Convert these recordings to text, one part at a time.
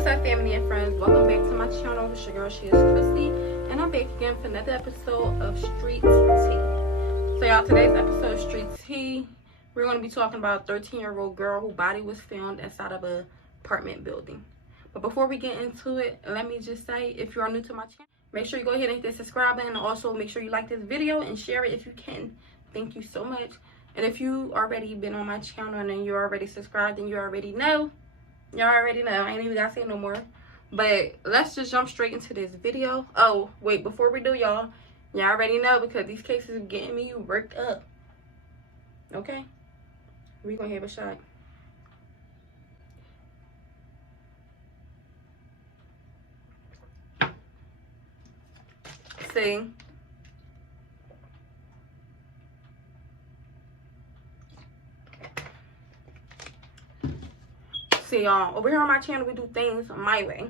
What's up, family and friends? Welcome back to my channel. It's your girl, she is Christy, and I'm back again for another episode of Street Tea. So y'all, today's episode of Street Tea, we're going to be talking about a 13-year-old girl whose body was found inside of an apartment building. But before we get into it, let me just say, if you are new to my channel, make sure you go ahead and hit the subscribe button, and also make sure you like this video and share it if you can. Thank you so much. And if you already been on my channel and then you're already subscribed, then you already know. Y'all already know. I ain't even gotta say no more. But let's just jump straight into this video. Oh, wait, before we do, y'all already know, because these cases are getting me worked up. Okay? We're gonna have a shot. See y'all, over here on my channel, we do things my way.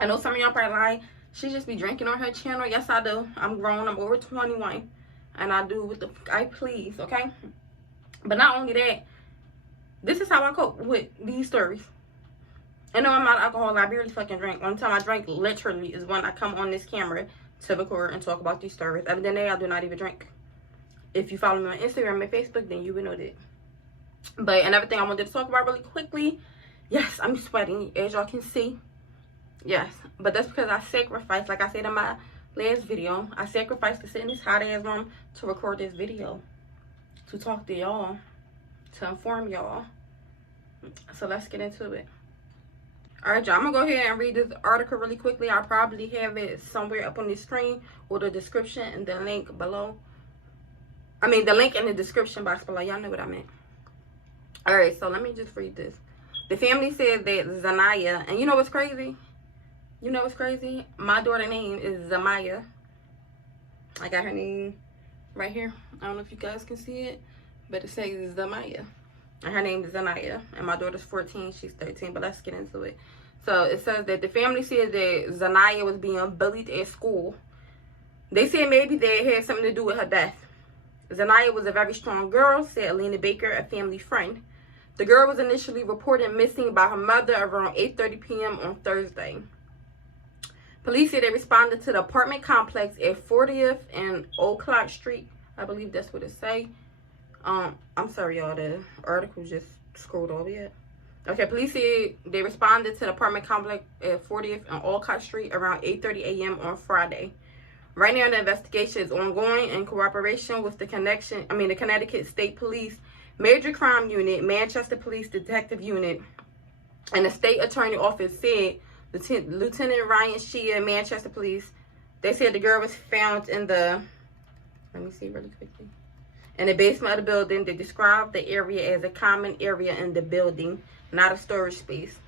I know some of y'all probably like, she just be drinking on her channel. Yes, I do. I'm grown. I'm over 21. And I do what the I please, okay? But not only that, this is how I cope with these stories. I know I'm not alcoholic. I barely fucking drink. One time I drank literally is when I come on this camera to record and talk about these stories. Other than that, I do not even drink. If you follow me on Instagram and Facebook, then you would know that. But another thing I wanted to talk about really quickly. Yes, I'm sweating, as y'all can see. Yes, but that's because I sacrificed, like I said in my last video, I sacrificed to sit in this hot ass room to record this video, to talk to y'all, to inform y'all. So let's get into it. Alright, y'all, I'm gonna go ahead and read this article really quickly. I'll probably have it somewhere up on the screen or the description and the link below. I mean, the link in the description box below. Y'all know what I meant. Alright, so let me just read this. The family said that Zaniya, and you know what's crazy? You know what's crazy? My daughter's name is Zaniya. I got her name right here. I don't know if you guys can see it, but it says Zaniya. And her name is Zaniya. And my daughter's 14, she's 13, but let's get into it. So it says that the family said that Zaniya was being bullied at school. They said maybe they had something to do with her death. Zaniya was a very strong girl, said Alina Baker, a family friend. The girl was initially reported missing by her mother around 8:30 p.m. on Thursday. Police said they responded to the apartment complex at 40th and Old Clock Street. I believe that's what it say. I'm sorry, y'all. The article just scrolled over yet. Okay, police said they responded to the apartment complex at 40th and Old Clock Street around 8:30 a.m. on Friday. Right now, the investigation is ongoing in cooperation with the Connecticut State Police Major Crime Unit, Manchester Police Detective Unit, and the State Attorney Office said Lieutenant Ryan Shea, Manchester Police, they said the girl was found in the, let me see really quickly, in the basement of the building. They described the area as a common area in the building, not a storage space.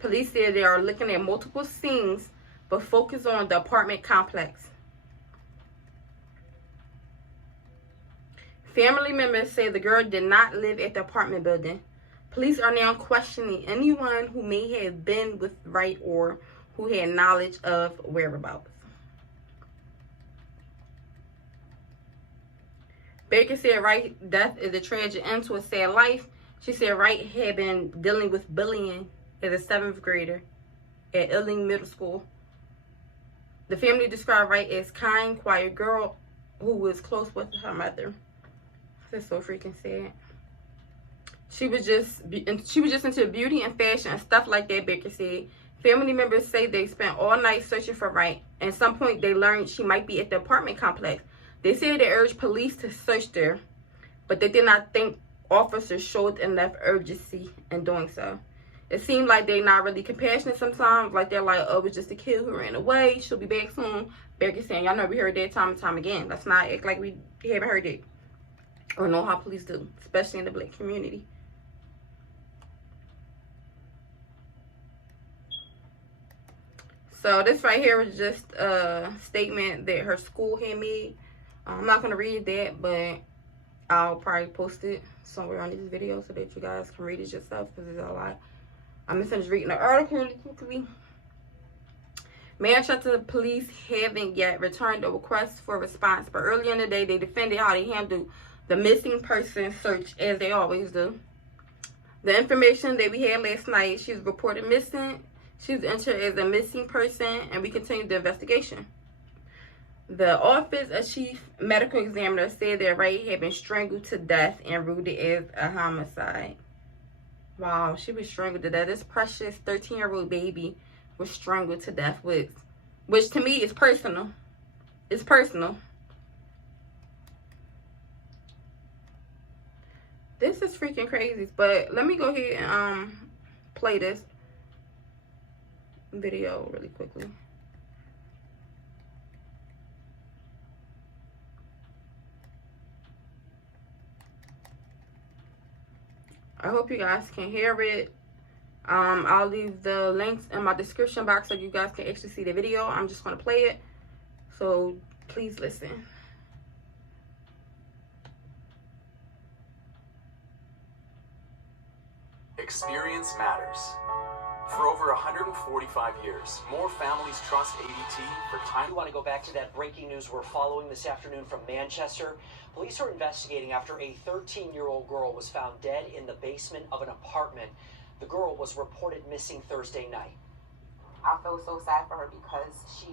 Police said they are looking at multiple scenes, but focus on the apartment complex. Family members say the girl did not live at the apartment building. Police are now questioning anyone who may have been with Wright or who had knowledge of whereabouts. Baker said Wright's death is a tragic end to a sad life. She said Wright had been dealing with bullying as a 7th grader at Illing Middle School. The family described Wright as kind, quiet girl who was close with her mother. That's so freaking sad. She was just into beauty and fashion and stuff like that, Baker said. Family members say they spent all night searching for Wright. At some point, they learned she might be at the apartment complex. They said they urged police to search there, but they did not think officers showed enough urgency in doing so. It seemed like they're not really compassionate sometimes. Like they're like, oh, it was just a kid who ran away. She'll be back soon. Baker saying, y'all know we heard that time and time again. Let's not act like we haven't heard it. Or know how police do, especially in the Black community. So this right here is just a statement that her school had made. I'm not going to read that, but I'll probably post it somewhere on this video so that you guys can read it yourself, because it's a lot. I'm just finished reading the article really quickly. Manchester police haven't yet returned a request for a response, but earlier in the day, they defended how they handled the missing person search, as they always do. The information that we had last night, she was reported missing She's entered as a missing person, and we continue the investigation. The office of chief medical examiner said that Wright had been strangled to death and ruled it as a homicide. Wow, she was strangled to death. This precious 13-year-old baby was strangled to death, which to me is personal. It's personal. This is freaking crazy. But let me go ahead and play this video really quickly. I hope you guys can hear it. I'll leave the links in my description box so you guys can actually see the video. I'm just going to play it. So please listen. Experience matters. For over 145 years, more families trust ADT for time. We want to go back to that breaking news we're following this afternoon from Manchester. Police are investigating after a 13-year-old girl was found dead in the basement of an apartment. The girl was reported missing Thursday night. I feel so sad for her because she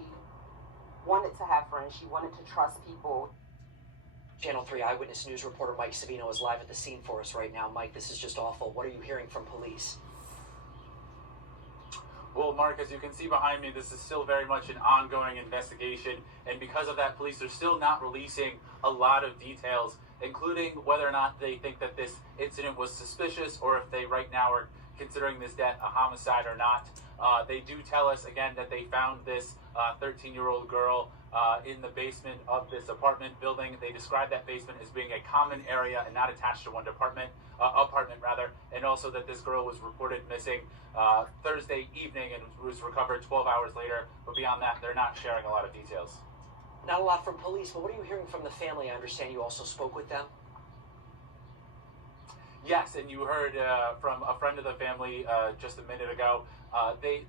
wanted to have friends. She wanted to trust people. Channel 3 Eyewitness News reporter Mike Savino is live at the scene for us right now. Mike, this is just awful. What are you hearing from police? Well, Mark, as you can see behind me, this is still very much an ongoing investigation. And because of that, police are still not releasing a lot of details, including whether or not they think that this incident was suspicious or if they right now are considering this death a homicide or not. They do tell us, again, that they found this 13-year-old girl in the basement of this apartment building. They describe that basement as being a common area and not attached to one apartment, and also that this girl was reported missing Thursday evening and was recovered 12 hours later. But beyond that, they're not sharing a lot of details. Not a lot from police, but what are you hearing from the family? I understand you also spoke with them. Yes, and you heard from a friend of the family just a minute ago. They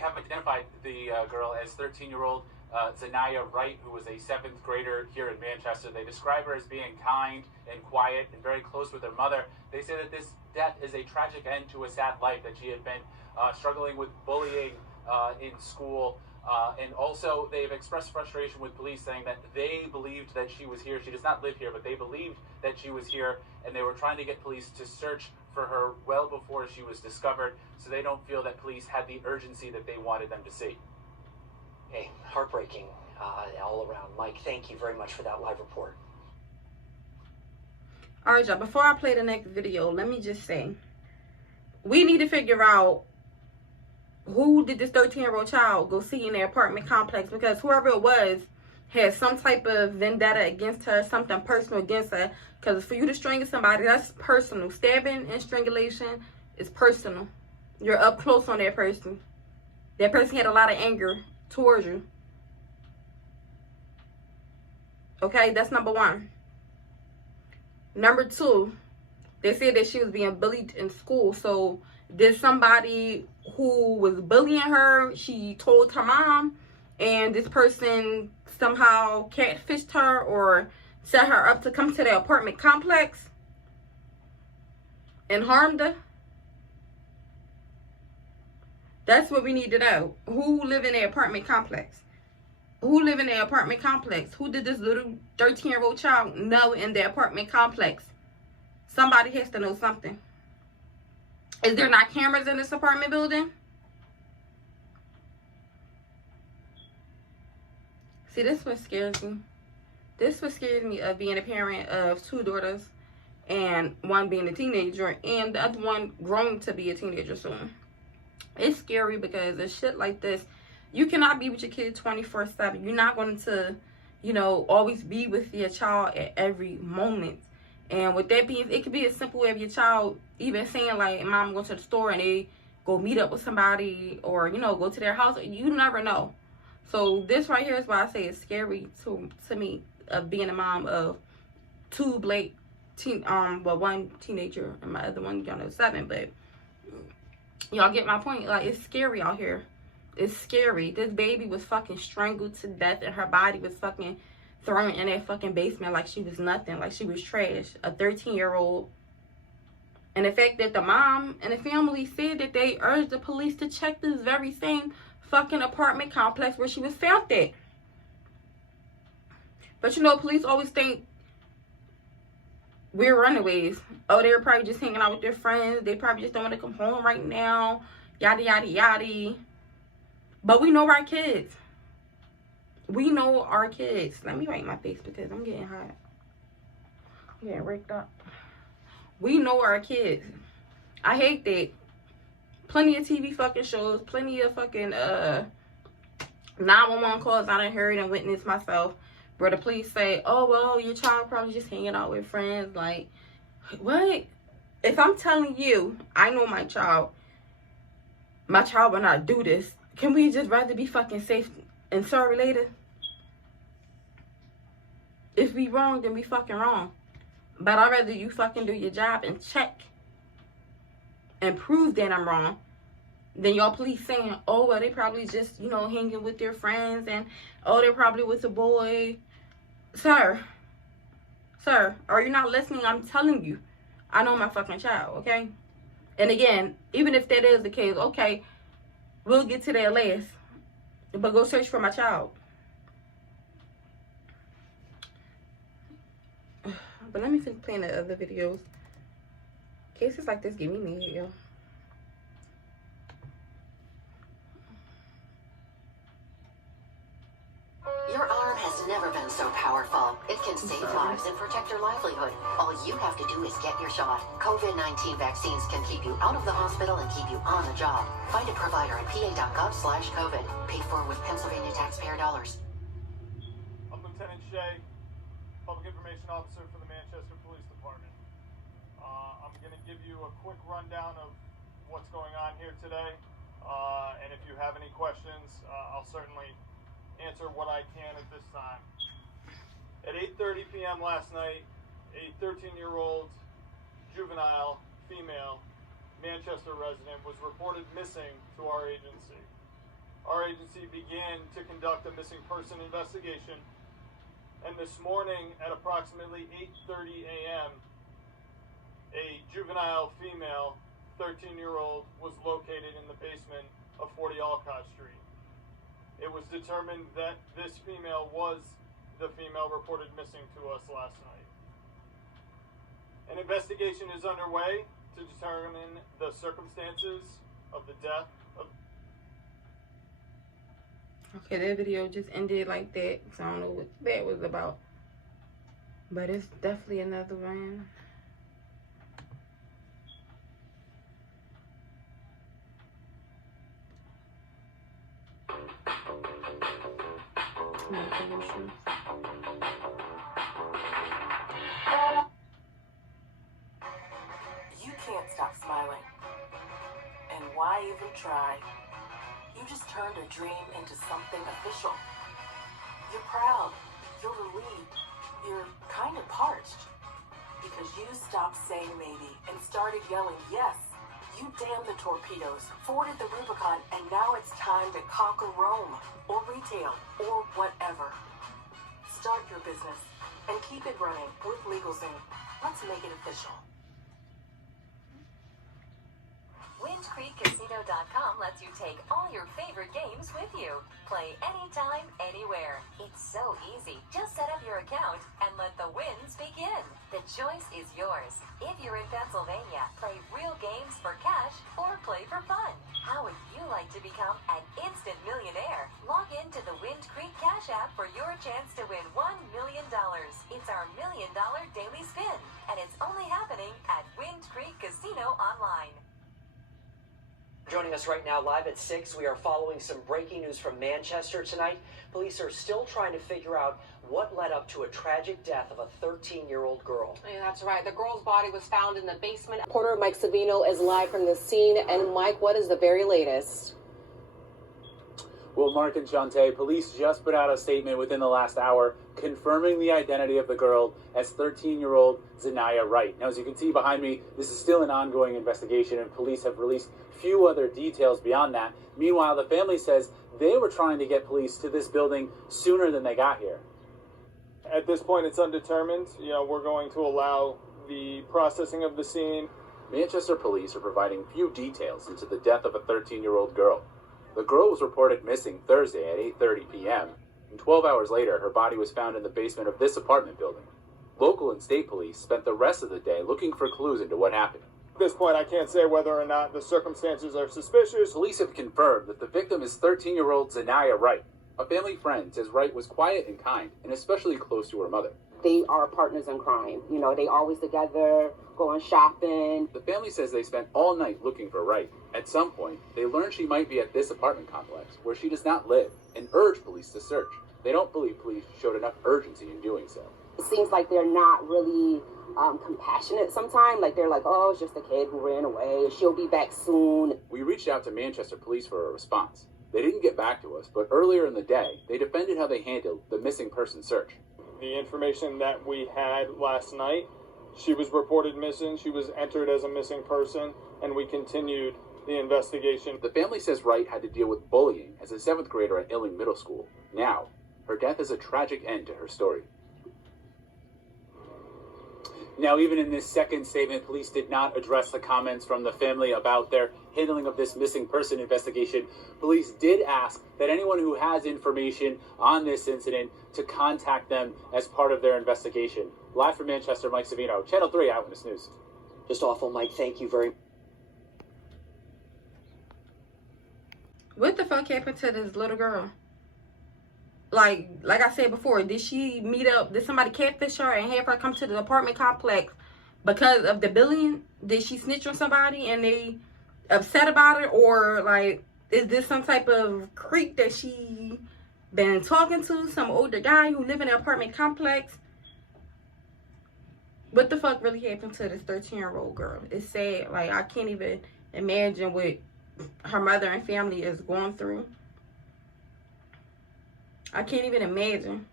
have identified the girl as 13-year-old Zaniya Wright, who was a 7th grader here in Manchester. They describe her as being kind and quiet and very close with her mother. They say that this death is a tragic end to a sad life, that she had been struggling with bullying in school. And also, they've expressed frustration with police, saying that they believed that she was here. She does not live here, but they believed that she was here, and they were trying to get police to search for her well before she was discovered, so they don't feel that police had the urgency that they wanted them to see. Hey, heartbreaking all around. Mike, thank you very much for that live report. All right, y'all, before I play the next video, let me just say, we need to figure out who did this 13-year-old child go see in their apartment complex, because whoever it was had some type of vendetta against her, something personal against her. Because for you to strangle somebody, that's personal. Stabbing and strangulation is personal. You're up close on that person. That person had a lot of anger towards you. Okay, that's number one. Number two, they said that she was being bullied in school. So did somebody who was bullying her, she told her mom, and this person somehow catfished her or set her up to come to the apartment complex and harmed her? That's what we need to know. Who live in the apartment complex? Who live in the apartment complex? Who did this little 13-year-old child know in the apartment complex? Somebody has to know something. Is there not cameras in this apartment building? See, this what scares me. This what scares me of being a parent of 2 daughters, and one being a teenager and the other one growing to be a teenager soon. It's scary because of shit like this. You cannot be with your kid 24/7. You're not going to, always be with your child at every moment. And with that being, it could be as simple as your child even saying, like, Mom, I'm going to the store, and they go meet up with somebody, or, go to their house. You never know. So this right here is why I say it's scary to me, of being a mom of 2 one teenager and my other one, 7. But y'all get my point. Like, it's scary out here. It's scary. This baby was fucking strangled to death, and her body was fucking thrown in that fucking basement like she was nothing, like she was trash. A 13-year-old And the fact that the mom and the family said that they urged the police to check this very same fucking apartment complex where she was found at. But you know, police always think we're runaways. Oh, they're probably just hanging out with their friends. They probably just don't want to come home right now. Yada, yada, yada. But we know our kids. We know our kids. Let me wipe my face because I'm getting hot. I'm getting raked up. We know our kids. I hate that. Plenty of TV fucking shows. Plenty of fucking 911 calls I done heard and witnessed myself. Where the police say, oh, well, your child probably just hanging out with friends. Like, what? If I'm telling you, I know my child will not do this. Can we just rather be fucking safe and sorry later? If we wrong, then we fucking wrong. But I'd rather you fucking do your job and check and prove that I'm wrong than y'all police saying, oh, well, they probably just, you know, hanging with their friends and, oh, they're probably with a boy. Sir, are you not listening? I'm telling you, I know my fucking child, okay? And again, even if that is the case, okay, we'll get to that last. But go search for my child. But let me finish playing the other videos. Cases like this give me mad, yo. Your arm has never been so powerful. It can save lives and protect your livelihood. All you have to do is get your shot. COVID-19 vaccines can keep you out of the hospital and keep you on the job. Find a provider at pa.gov/COVID. Paid for with Pennsylvania taxpayer dollars. I'm Lieutenant Shea, Public Information Officer for the Manchester Police Department. I'm going to give you a quick rundown of what's going on here today. And if you have any questions, I'll certainly answer what I can at this time. At 8:30 p.m. last night, a 13-year-old juvenile female Manchester resident was reported missing to our agency. Our agency began to conduct a missing person investigation, and this morning at approximately 8:30 a.m., a juvenile female 13-year-old was located in the basement of 40 Alcott Street. It was determined that this female was the female reported missing to us last night. An investigation is underway to determine the circumstances of the death of... Okay, that video just ended like that, so I don't know what that was about. But it's definitely another one. You can't stop smiling. And why even try? You just turned a dream into something official. You're proud. You're relieved. You're kind of parched. Because you stopped saying maybe and started yelling yes. You damned the torpedoes, forded the Rubicon, and now it's time to conquer Rome, or retail, or whatever. Start your business and keep it running with LegalZoom. Let's make it official. WindCreekCasino.com lets you take all your favorite games with you. Play anytime, anywhere. It's so easy. Just set up your account and let the wins begin. The choice is yours. If you're in Pennsylvania, play real games for cash or play for fun. How would you like to become an instant millionaire? Log into the Wind Creek Cash app for your chance to win $1 million. It's our $1 million daily spin, and it's only happening at Wind Creek Casino Online. Joining us right now live at 6, we are following some breaking news from Manchester tonight. Police are still trying to figure out what led up to a tragic death of a 13-year-old girl. Yeah, that's right. The girl's body was found in the basement. Reporter Mike Savino is live from the scene. And Mike, what is the very latest? Well, Mark and Shantae, police just put out a statement within the last hour confirming the identity of the girl as 13-year-old Zaniya Wright. Now, as you can see behind me, this is still an ongoing investigation, and police have released few other details beyond that. Meanwhile, the family says they were trying to get police to this building sooner than they got here. At this point, it's undetermined. You know, we're going to allow the processing of the scene, Manchester police are providing few details into the death of a 13-year-old girl. The girl was reported missing Thursday at 8:30 p.m., and 12 hours later, her body was found in the basement of this apartment building. Local and state police spent the rest of the day looking for clues into what happened. At this point, I can't say whether or not the circumstances are suspicious. Police have confirmed that the victim is 13-year-old Zaniya Wright. A family friend says Wright was quiet and kind, and especially close to her mother. They are partners in crime. You know, they always together, going shopping. The family says they spent all night looking for Wright. At some point, they learned she might be at this apartment complex, where she does not live, and urged police to search. They don't believe police showed enough urgency in doing so. It seems like they're not really compassionate sometimes. Like, they're like, oh, it's just a kid who ran away. She'll be back soon. We reached out to Manchester police for a response. They didn't get back to us, but earlier in the day, they defended how they handled the missing person search. The information that we had last night, she was reported missing, she was entered as a missing person, and we continued the investigation. The family says Wright had to deal with bullying as a 7th grader at Illing Middle School. Now, her death is a tragic end to her story. Now, even in this second statement, police did not address the comments from the family about their handling of this missing person investigation. Police did ask that anyone who has information on this incident to contact them as part of their investigation. Live from Manchester, Mike Savino, Channel 3 Eyewitness News. Just awful, Mike. Thank you very much. What the fuck happened to this little girl? Like I said before, did she meet up? Did somebody catfish her and have her come to the apartment complex because of the bullying? Did she snitch on somebody and they upset about it? Or, like, is this some type of creep that she been talking to? Some older guy who live in an apartment complex? What the fuck really happened to this 13-year-old girl? It's sad. Like, I can't even imagine what her mother and family is going through. I can't even imagine.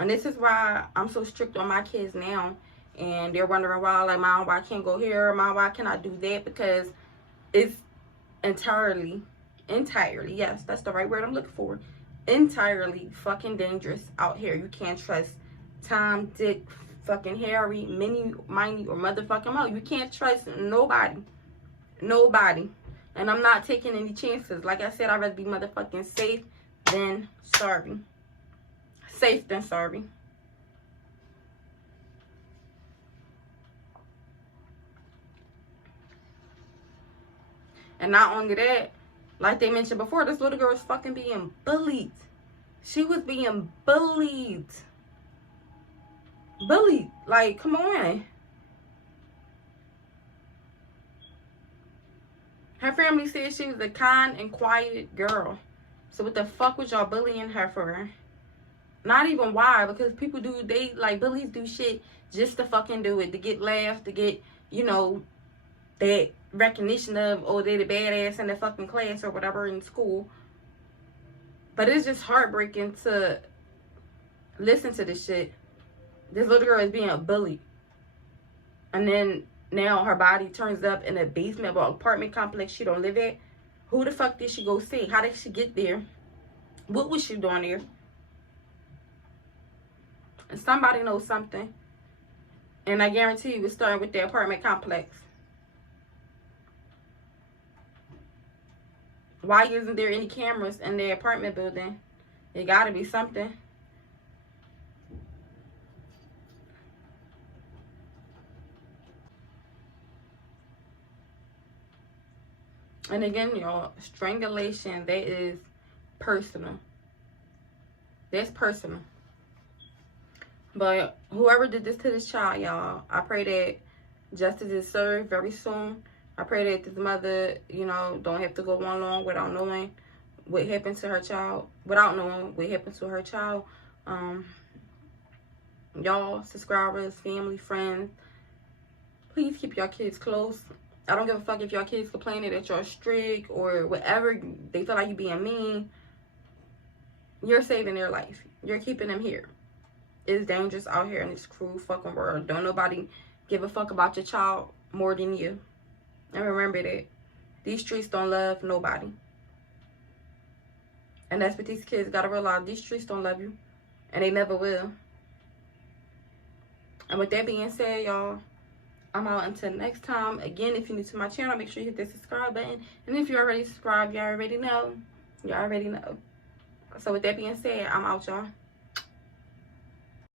And this is why I'm so strict on my kids now. And they're wondering why, like, Mom, why I can't go here? Mom, why can't I do that? Because it's entirely, yes, that's the right word I'm looking for. Entirely fucking dangerous out here. You can't trust Tom, Dick, fucking Harry, Minnie, Minnie, or motherfucking Mo. You can't trust nobody. Nobody. And I'm not taking any chances. Like I said, I'd rather be motherfucking safe than sorry. Safe than sorry. And not only that, like they mentioned before, this little girl was fucking being bullied. She was being bullied. Bullied. Like, come on. Her family said she was a kind and quiet girl. So what the fuck was y'all bullying her for? Not even why, because people do, they, like, bullies do shit just to fucking do it. To get laughs, to get, you know, that recognition of, oh, they the badass in the fucking class or whatever in school. But it's just heartbreaking to listen to this shit. This little girl is being bullied. And then now her body turns up in a basement of an apartment complex she don't live at. Who the fuck did she go see? How did she get there? What was she doing there? And somebody knows something. And I guarantee you it's starting with the apartment complex. Why isn't there any cameras in the apartment building? It gotta be something. And again, y'all, strangulation, that is personal. That's personal. But whoever did this to this child, y'all, I pray that justice is served very soon. I pray that this mother, you know, don't have to go on long without knowing what happened to her child. Without knowing what happened to her child. Y'all, subscribers, family, friends, please keep your kids close. I don't give a fuck if your kids complaining that you're strict or whatever. They feel like you being mean. You're saving their life. You're keeping them here. It's dangerous out here in this cruel fucking world. Don't nobody give a fuck about your child more than you. And remember that. These streets don't love nobody. And that's what these kids gotta realize. These streets don't love you. And they never will. And with that being said, y'all, I'm out until next time. Again, if you're new to my channel, make sure you hit that subscribe button. And if you're already subscribed, you already know. You already know. So with that being said, I'm out, y'all.